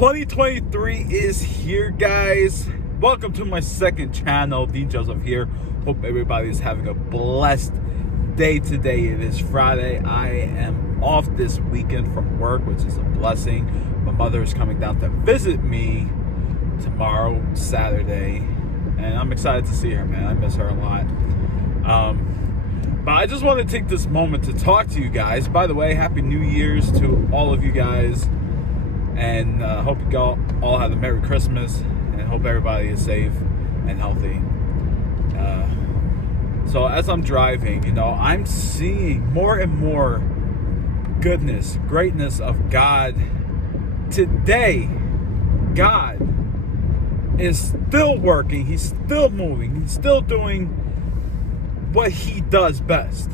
2023 is here, guys. Welcome to my second channel. D Joseph here. Hope everybody is having a blessed day today. It is Friday. I am off this weekend from work, which is a blessing. My mother is coming down to visit me tomorrow, Saturday, and I'm excited to see her, man. I miss her a lot. But I just want to take this moment to talk to you guys. By the way, Happy New Year's to all of you guys. And hope you all have a Merry Christmas, and hope everybody is safe and healthy. So as I'm driving, I'm seeing more and more goodness, greatness of God. Today, God is still working. He's still moving. He's still doing what He does best.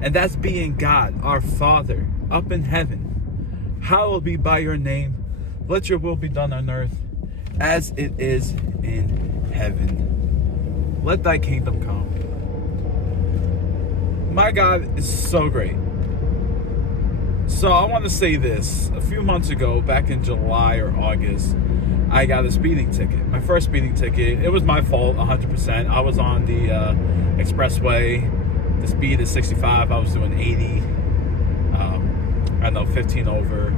And that's being God, our Father, up in heaven. Hallowed be by your name. Let your will be done on earth as it is in heaven. Let thy kingdom come. My God is so great. So I want to say this. A few months ago, back in July or August, I got a speeding ticket. My first speeding ticket. It was my fault, 100%. I was on the expressway. The speed is 65. I was doing 80. 15 over.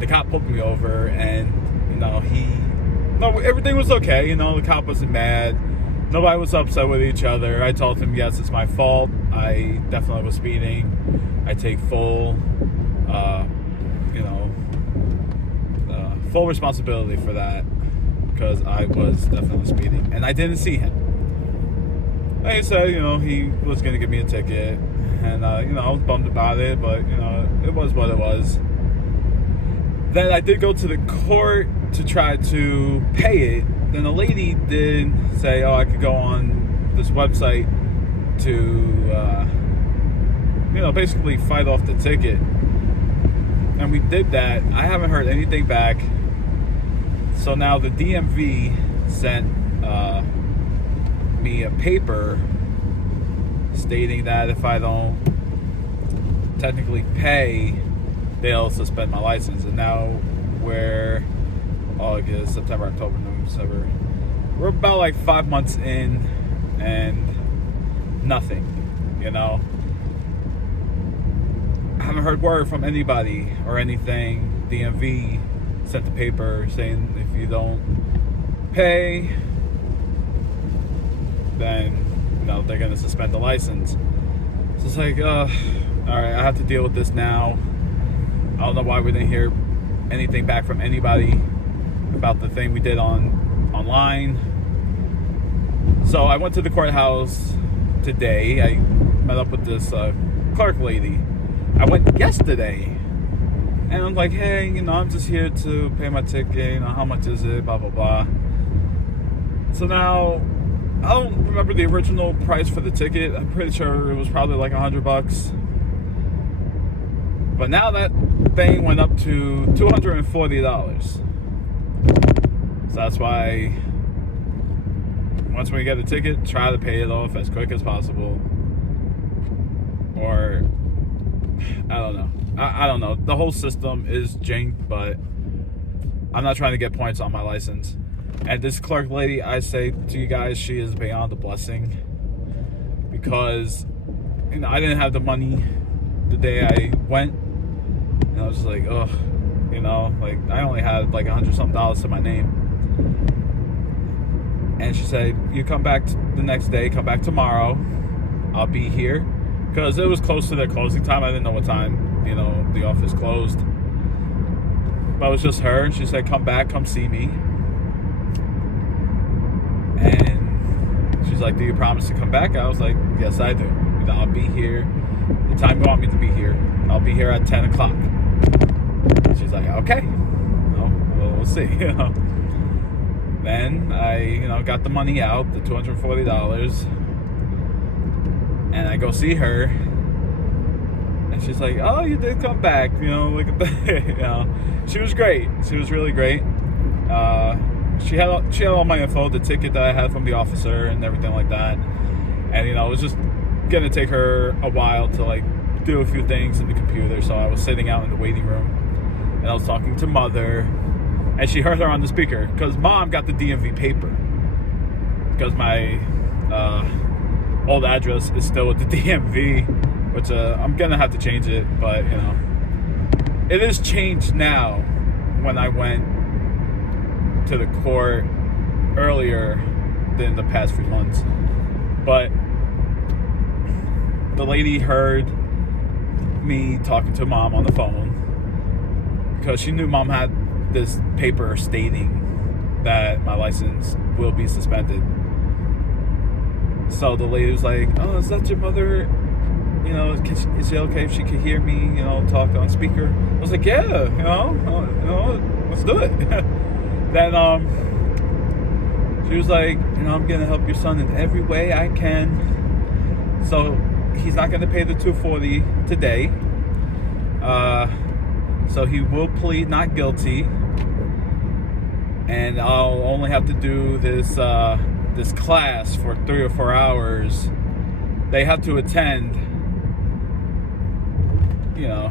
The cop pulled me over, and everything was okay. The cop wasn't mad. Nobody was upset with each other. I told him, yes, it's my fault. I definitely was speeding. I take full responsibility for that, because I was definitely speeding, and I didn't see him. And he said, he was going to give me a ticket. And, I was bummed about it, but, it was what it was. Then I did go to the court to try to pay it. Then the lady did say, I could go on this website to, basically fight off the ticket. And we did that. I haven't heard anything back. So now the DMV sent me a paper stating that if I don't technically pay, they'll suspend my license. And now we're August, September, October, November, December. We're about like 5 months in, and nothing. I haven't heard word from anybody or anything. DMV sent the paper saying if you don't pay, then they're going to suspend the license. So it's like, all right, I have to deal with this now. I don't know why we didn't hear anything back from anybody about the thing we did online. So I went to the courthouse today. I met up with this clerk lady. I went yesterday, and I'm like, hey, I'm just here to pay my ticket. How much is it? Blah, blah, blah. So now, I don't remember the original price for the ticket. I'm pretty sure it was probably like $100. But now that thing went up to $240. So that's why once we get a ticket, try to pay it off as quick as possible. Or I don't know. I don't know. The whole system is jank, but I'm not trying to get points on my license. And this clerk lady, I say to you guys, she is beyond a blessing, because I didn't have the money the day I went, and I was just like, ugh, like I only had like $100-something to my name. And she said, you come back the next day, come back tomorrow, I'll be here, because it was close to their closing time. I didn't know what time the office closed, but it was just her, and she said, come back, come see me. And she's like, do you promise to come back? I was like, yes, I do. I'll be here the time you want me to be here. I'll be here at 10 o'clock. She's like, okay. We'll see. Then I, got the money out, the $240. And I go see her. And she's like, oh, you did come back. Look at that. She was great. She was really great. She had all my info, the ticket that I had from the officer and everything like that. And it was just gonna take her a while to do a few things in the computer. So I was sitting out in the waiting room, and I was talking to mother, and she heard her on the speaker because mom got the DMV paper because my old address is still at the DMV, which I'm gonna have to change it, but you know, it is changed now. When I went to the court earlier than the past few months, but the lady heard me talking to mom on the phone because she knew mom had this paper stating that my license will be suspended. So the lady was like, "Oh, is that your mother? You know, is it okay if she could hear me, you know, talk on speaker?" I was like, "Yeah, you know, let's do it." Then she was like, "You know, I'm gonna help your son in every way I can. So he's not gonna pay the $240 today. So he will plead not guilty, and I'll only have to do this this class for 3 or 4 hours. They have to attend. You know,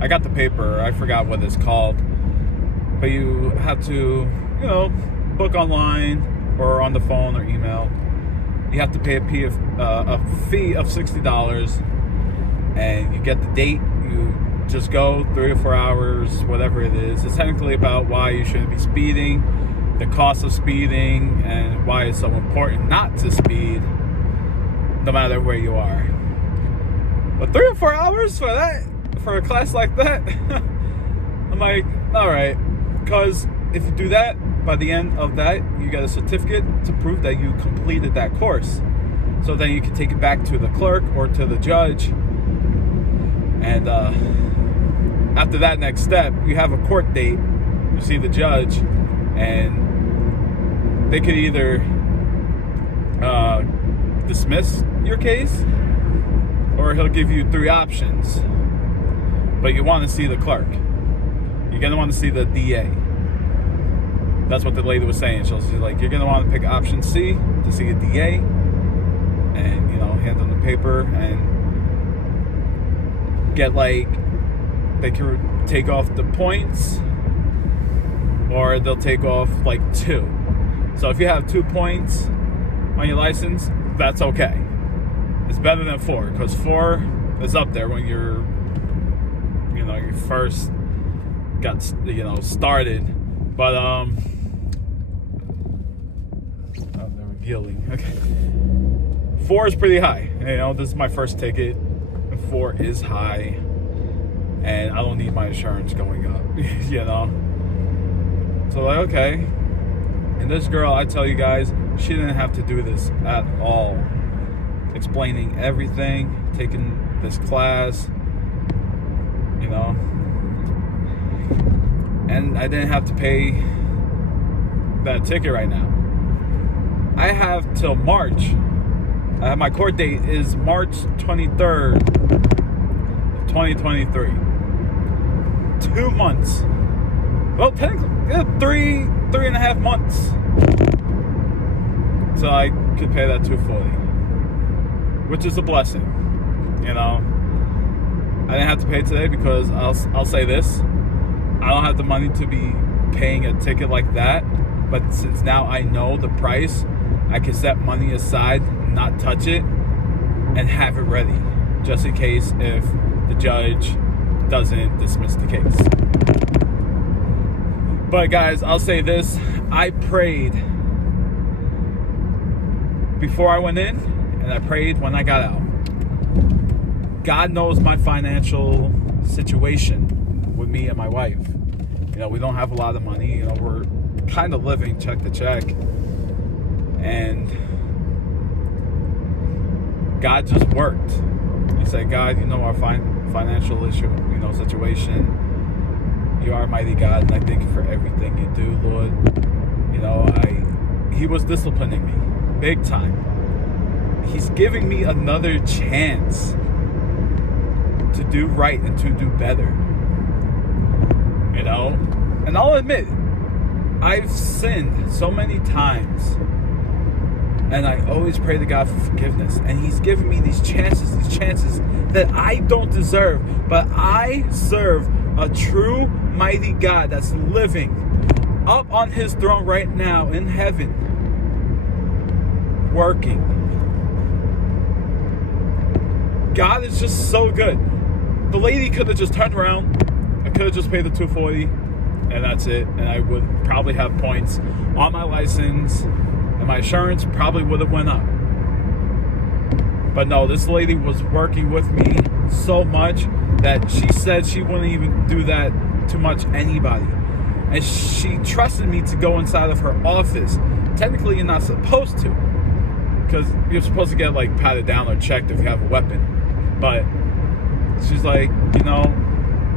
I got the paper. I forgot what it's called, but you have to, you know, book online or on the phone or email. You have to pay a fee of $60, and you get the date. You just go 3 or 4 hours, whatever it is. It's technically about why you shouldn't be speeding, the cost of speeding, and why it's so important not to speed, no matter where you are. But 3 or 4 hours for that, for a class like that, I'm like, all right, because if you do that, by the end of that, you get a certificate to prove that you completed that course. So then you can take it back to the clerk or to the judge. And after that next step, you have a court date. You see the judge, and they could either dismiss your case, or he'll give you 3 options. But you want to see the clerk. You're going to want to see the DA. That's what the lady was saying. She's like, you're going to want to pick option C to see a DA and, you know, hand them the paper and get, like, they can take off the points, or they'll take off, like, 2. So if you have 2 points on your license, that's okay. It's better than 4, because 4 is up there when you're, you know, you first got, you know, started. But they're revealing. Okay, 4 is pretty high. You know, this is my first ticket. 4 is high, and I don't need my insurance going up. You know, so like, okay. And this girl, I tell you guys, she didn't have to do this at all. Explaining everything, taking this class, you know. And I didn't have to pay that ticket right now. I have till March. My court date is March 23rd, 2023. 2 months. Well, technically, yeah, 3.5 months. So I could pay that $240, which is a blessing. You know, I didn't have to pay today because I'll say this. I don't have the money to be paying a ticket like that, but since now I know the price, I can set money aside, not touch it, and have it ready, just in case if the judge doesn't dismiss the case. But guys, I'll say this, I prayed before I went in, and I prayed when I got out. God knows my financial situation with me and my wife. You know, we don't have a lot of money. You know, we're kind of living check to check. And God just worked. He said, God, you know our financial issue, you know, situation. You are a mighty God, and I thank you for everything you do, Lord. You know, He was disciplining me big time. He's giving me another chance to do right and to do better. You know, and I'll admit, I've sinned so many times, and I always pray to God for forgiveness, and He's given me these chances that I don't deserve, but I serve a true mighty God that's living up on his throne right now in heaven, working. God is just so good. The lady could have just turned around. I could have just paid the $240 and that's it. And I would probably have points on my license and my insurance probably would have went up. But no, this lady was working with me so much that she said she wouldn't even do that to much anybody. And she trusted me to go inside of her office. Technically, you're not supposed to, because you're supposed to get like patted down or checked if you have a weapon. But she's like, you know,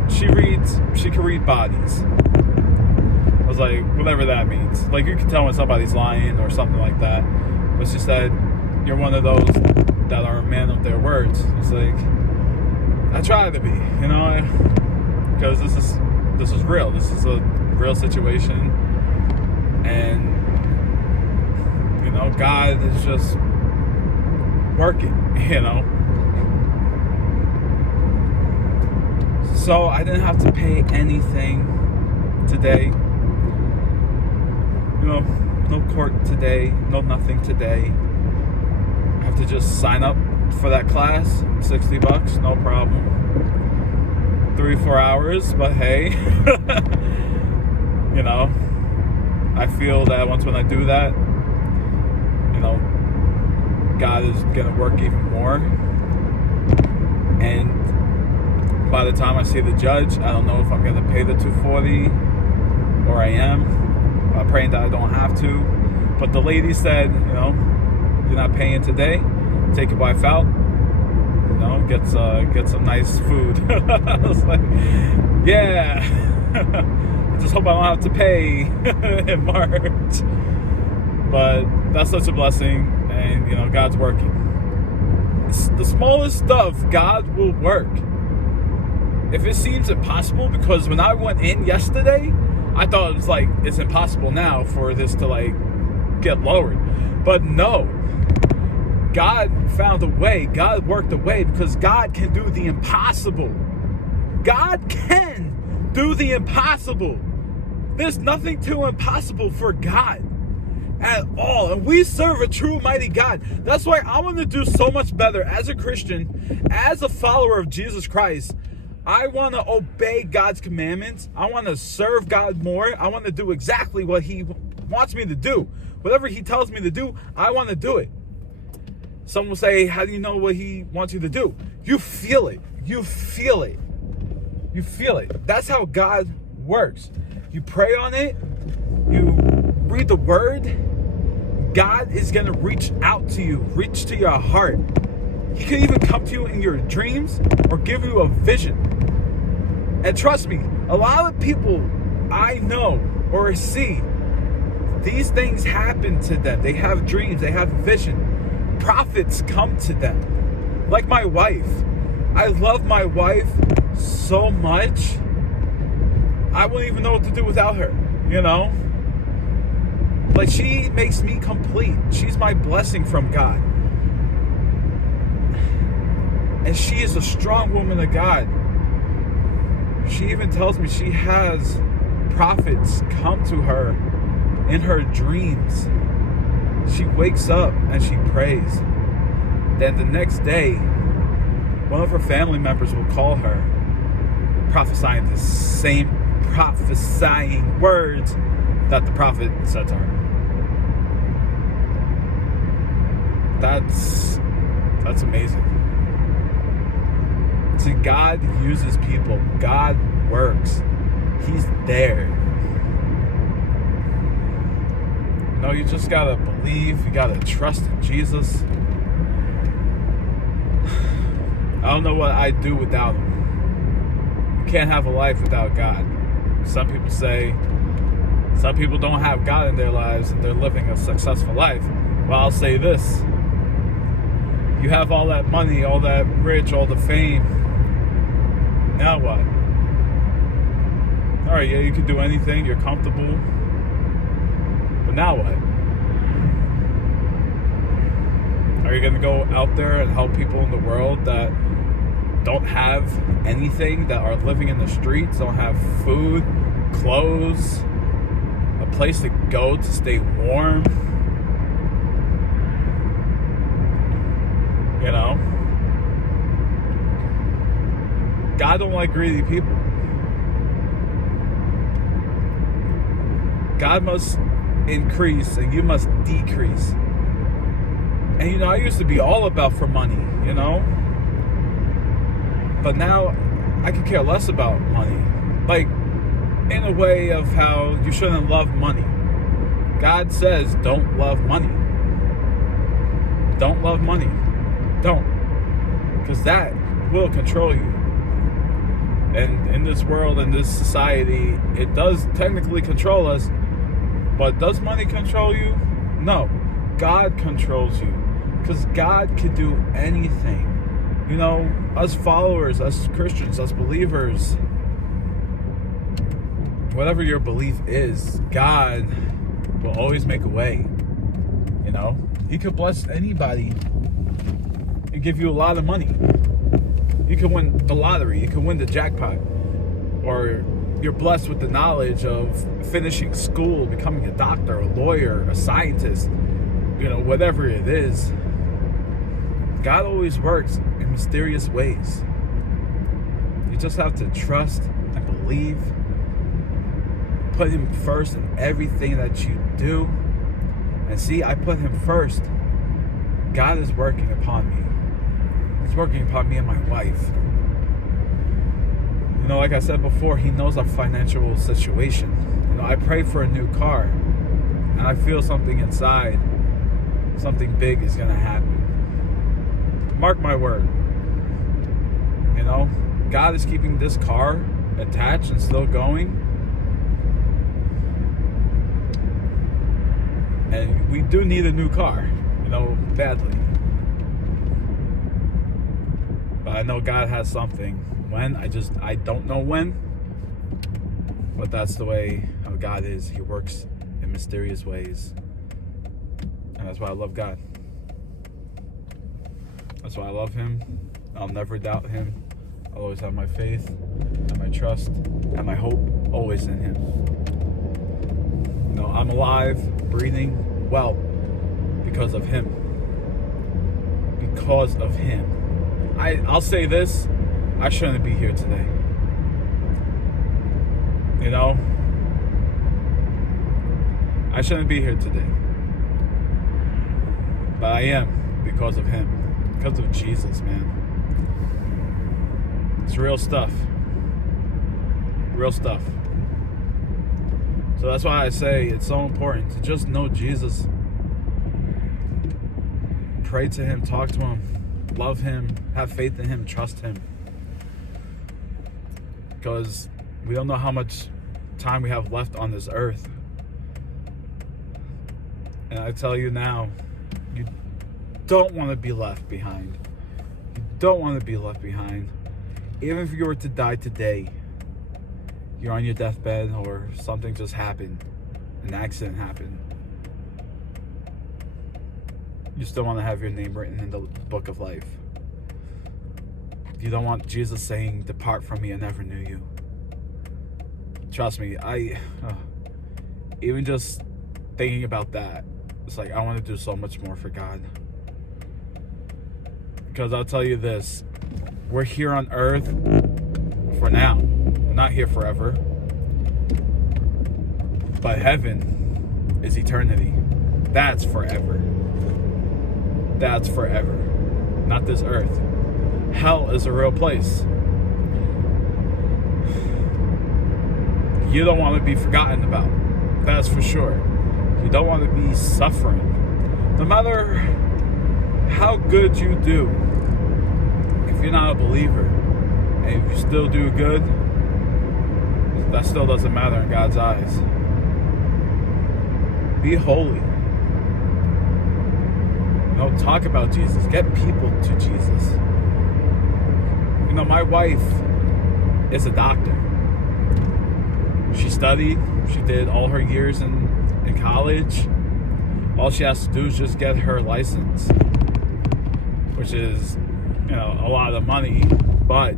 she can read bodies. I was like, whatever that means. Like, you can tell when somebody's lying or something like that. But she said, you're one of those that are a man of their words. It's like, I try to be, you know, because this is real. This is a real situation. And, you know, God is just working, you know. So I didn't have to pay anything today. You know, no court today, no nothing today. I have to just sign up for that class, $60, no problem. 3-4 hours, but hey, you know, I feel that when I do that, you know, God is gonna work even more. And by the time I see the judge, I don't know if I'm gonna pay the $240 or I am. I'm praying that I don't have to. But the lady said, you know, you're not paying today, take your wife out, you know, get some nice food. I was like, yeah. I just hope I don't have to pay in March. But that's such a blessing, and you know, God's working. The smallest stuff, God will work. If it seems impossible, because when I went in yesterday, I thought it was like, it's impossible now for this to like get lowered. But no, God found a way. God worked a way, because God can do the impossible. God can do the impossible. There's nothing too impossible for God at all. And we serve a true mighty God. That's why I want to do so much better as a Christian, as a follower of Jesus Christ. I want to obey God's commandments. I want to serve God more. I want to do exactly what he wants me to do. Whatever he tells me to do, I want to do it. Some will say, how do you know what he wants you to do? You feel it. You feel it. You feel it. That's how God works. You pray on it. You read the word. God is going to reach out to you, reach to your heart. He can even come to you in your dreams or give you a vision. And trust me, a lot of people I know or see, these things happen to them. They have dreams, they have vision. Prophets come to them. Like my wife. I love my wife so much. I wouldn't even know what to do without her, you know? Like, she makes me complete. She's my blessing from God. And she is a strong woman of God. She even tells me she has prophets come to her in her dreams. She wakes up and she prays. Then the next day, one of her family members will call her, prophesying the same prophesying words that the prophet said to her. That's amazing. See, God uses people. God works. He's there. No, you just gotta believe. You gotta trust in Jesus. I don't know what I'd do without him. You can't have a life without God. Some people say some people don't have God in their lives and they're living a successful life. Well, I'll say this. You have all that money, all that rich, all the fame. Now what? All right, yeah, you can do anything. You're comfortable. But now what? Are you going to go out there and help people in the world that don't have anything, that are living in the streets, don't have food, clothes, a place to go to stay warm. You know? God don't like greedy people. God must increase and you must decrease. And you know, I used to be all about for money, you know? But now I could care less about money. Like, in a way of how you shouldn't love money. God says don't love money. Don't love money. Don't. Because that will control you. And in this world, in this society, it does technically control us. But does money control you? No. God controls you. Because God can do anything. You know, us followers, us Christians, us believers, whatever your belief is, God will always make a way. You know? He could bless anybody and give you a lot of money. You can win the lottery. You can win the jackpot. Or you're blessed with the knowledge of finishing school, becoming a doctor, a lawyer, a scientist, you know, whatever it is. God always works in mysterious ways. You just have to trust and believe. Put Him first in everything that you do. And see, I put Him first. God is working upon me. He's working upon me and my wife. You know, like I said before, He knows our financial situation. You know, I prayed for a new car, and I feel something inside. Something big is going to happen. Mark my word. You know, God is keeping this car attached and still going. And we do need a new car, you know, badly. But I know God has something. When? I don't know when. But that's the way how God is. He works in mysterious ways. And that's why I love God. That's why I love Him. I'll never doubt Him. I'll always have my faith and my trust and my hope always in Him. You know, I'm alive, breathing, well, because of Him. Because of Him. I'll say this, I shouldn't be here today. You know? I shouldn't be here today. But I am because of Him. Because of Jesus, man. It's real stuff. Real stuff. So that's why I say it's so important to just know Jesus. Pray to Him, talk to Him, love Him, have faith in Him, trust Him. Because we don't know how much time we have left on this earth. And I tell you now, you don't want to be left behind. You don't want to be left behind. Even if you were to die today, you're on your deathbed or something just happened, an accident happened, you still want to have your name written in the book of life. You don't want Jesus saying, "Depart from me, I never knew you." Trust me, even just thinking about that, it's like I want to do so much more for God. Because I'll tell you this, we're here on earth for now. We're not here forever. But heaven is eternity. That's forever. That's forever. Not this earth. Hell is a real place. You don't want to be forgotten about. That's for sure. You don't want to be suffering. No matter how good you do, if you're not a believer and if you still do good, that still doesn't matter in God's eyes. Be holy. You know, talk about Jesus. Get people to Jesus. You know, my wife is a doctor. She studied. She did all her years in college. All she has to do is just get her license, which is, you know, a lot of money. But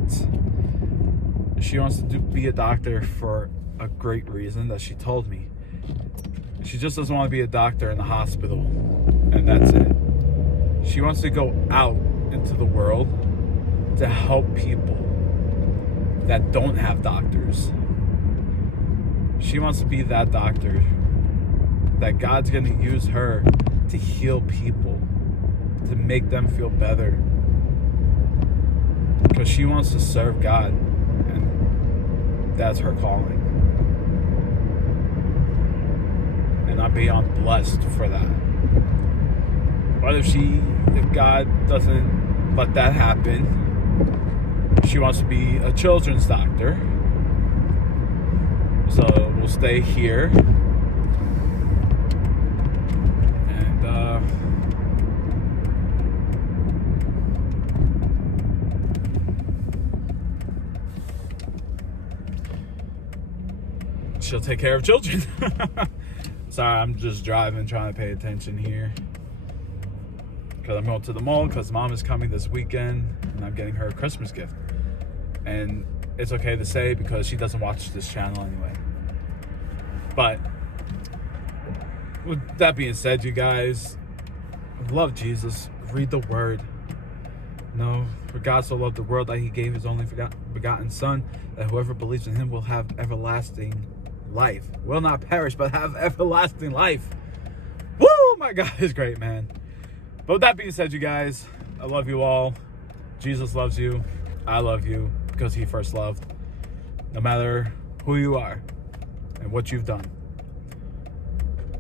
she wants to be a doctor for a great reason that she told me. She just doesn't want to be a doctor in the hospital, and that's it. She wants to go out into the world to help people that don't have doctors. She wants to be that doctor that God's going to use her to heal people, to make them feel better. Because she wants to serve God, and that's her calling. And I'm beyond blessed for that. But if God doesn't let that happen, she wants to be a children's doctor. So we'll stay here. And she'll take care of children. Sorry, I'm just driving, trying to pay attention here. Because I'm going to the mall, because Mom is coming this weekend, and I'm getting her a Christmas gift. And it's okay to say, because she doesn't watch this channel anyway. But with that being said, you guys, love Jesus. Read the Word. No, for God so loved the world that He gave His only begotten Son, that whoever believes in Him will have everlasting life. Will not perish, but have everlasting life. Woo! My God is great, man. But with that being said, you guys, I love you all. Jesus loves you. I love you because He first loved. No matter who you are and what you've done,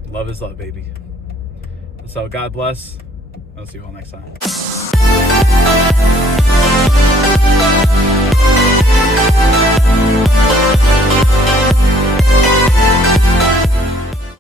love is love, baby. So God bless. I'll see you all next time.